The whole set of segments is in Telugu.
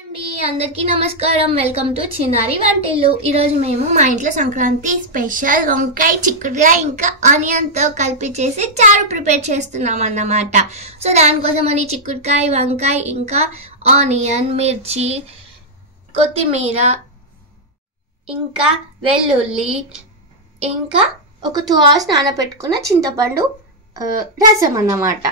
అండి అందరికీ నమస్కారం. వెల్కమ్ టు చిన్నారి వంటిల్లు. ఈరోజు మేము మా ఇంట్లో సంక్రాంతి స్పెషల్ వంకాయ చిక్కుడుకాయ ఇంకా ఆనియన్ తో కలిపి చేసి చారు ప్రిపేర్ చేస్తున్నాం అన్నమాట. సో దానికోసం అని చిక్కుడుకాయ, వంకాయ ఇంకా ఆనియన్, మిర్చి, కొత్తిమీర ఇంకా వెల్లుల్లి ఇంకా ఒక 2 hours నానబెట్టుకున్న చింతపండు రసం అన్నమాట.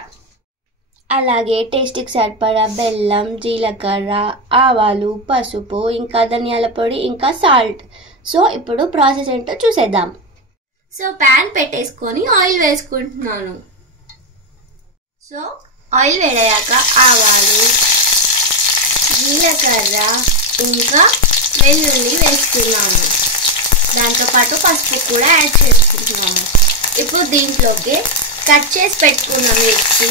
అలాగే టేస్ట్కి సరిపడా బెల్లం, జీలకర్ర, ఆవాలు, పసుపు ఇంకా ధనియాల పొడి ఇంకా సాల్ట్. సో ఇప్పుడు ప్రాసెస్ ఏంటో చూసేద్దాం. సో ప్యాన్ పెట్టేసుకొని ఆయిల్ వేసుకుంటున్నాను. సో ఆయిల్ వేడయ్యాక ఆవాలు, జీలకర్ర ఇంకా వెల్లుల్లి వేస్తున్నాము. దాంతోపాటు పసుపు కూడా యాడ్ చేసుకుంటున్నాము. ఇప్పుడు దీంట్లోకి కట్ చేసి పెట్టుకున్న మిర్చి,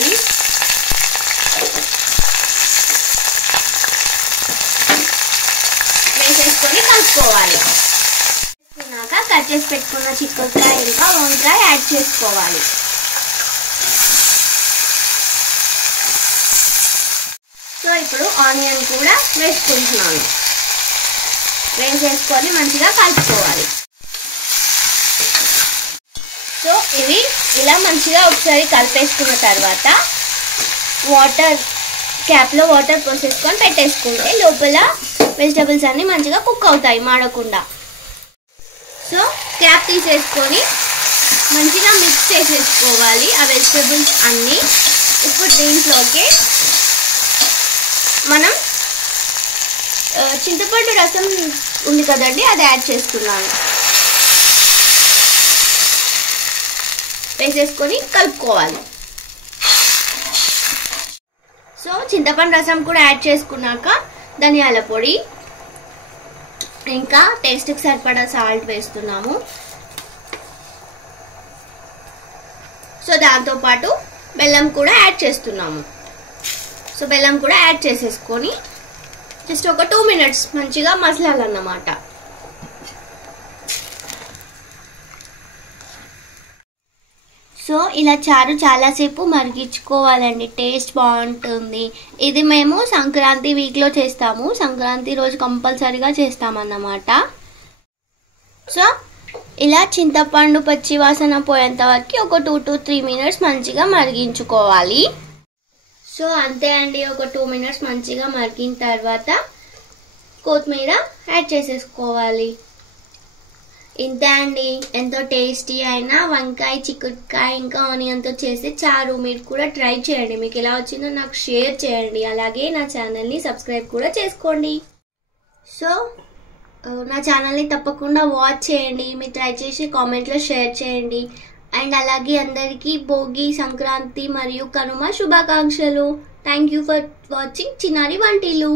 వేసేసుకొని కలుపుకోవాలి. వేసుకున్నాక కట్ చేసి పెట్టుకున్న చిక్కుడుకాయ ఇంకా వంకాయ యాడ్ చేసుకోవాలి. సో ఇప్పుడు ఆనియన్ కూడా వేసుకుంటున్నాను. వేసేసుకొని మంచిగా కలుపుకోవాలి. సో ఇవి ఇలా మంచిగా ఒకసారి కలిపేసుకున్న తర్వాత వాటర్ క్యాప్లో వాటర్ పోసేసుకొని పెట్టేసుకుంటే లోపల వెజిటబుల్స్ అన్నీ మంచిగా కుక్ అవుతాయి మాడకుండా. సో క్యాప్ తీసేసుకొని మంచిగా మిక్స్ చేసేసుకోవాలి ఆ వెజిటబుల్స్ అన్నీ. ఇప్పుడు దీంట్లోకి మనం చింతపండు రసం ఉంది కదండి, అది యాడ్ చేసుకున్నాను. వేసేసుకొని కలుపుకోవాలి. సో చింతపండు రసం కూడా యాడ్ చేసుకున్నాక ధనియాల పొడి ఇంకా టేస్ట్కి సరిపడా సాల్ట్ వేస్తున్నాము. సో దాంతోపాటు బెల్లం కూడా యాడ్ చేస్తున్నాము. సో బెల్లం కూడా యాడ్ చేసేసుకొని జస్ట్ ఒక 2 minutes మంచిగా మసలాలన్నమాట. సో ఇలా చారు చాలాసేపు మరిగించుకోవాలండి, టేస్ట్ బాగుంటుంది. ఇది మేము సంక్రాంతి వీక్లో చేస్తాము. సంక్రాంతి రోజు కంపల్సరీగా చేస్తామన్నమాట. సో ఇలా చింతపండు పచ్చి వాసన పోయేంత వరకు ఒక 2 to 3 minutes మంచిగా మరిగించుకోవాలి. సో అంతే అండి, ఒక 2 minutes మంచిగా మరిగిన తర్వాత కొత్తిమీర యాడ్ చేసేసుకోవాలి. ఇంతే అండి, ఎంతో టేస్టీ అయిన వంకాయ, చిక్కుడుకాయ ఇంకా ఆనియన్తో చేసే చారు. మీరు కూడా ట్రై చేయండి. మీకు ఎలా వచ్చిందో నాకు షేర్ చేయండి. అలాగే నా ఛానల్ని సబ్స్క్రైబ్ కూడా చేసుకోండి. సో నా ఛానల్ని తప్పకుండా వాచ్ చేయండి. మీరు ట్రై చేసి కామెంట్లో షేర్ చేయండి. అండ్ అలాగే అందరికీ భోగి, సంక్రాంతి మరియు కనుమ శుభాకాంక్షలు. థ్యాంక్ యూ ఫర్ వాచింగ్ చిన్నారి వంటిల్లు.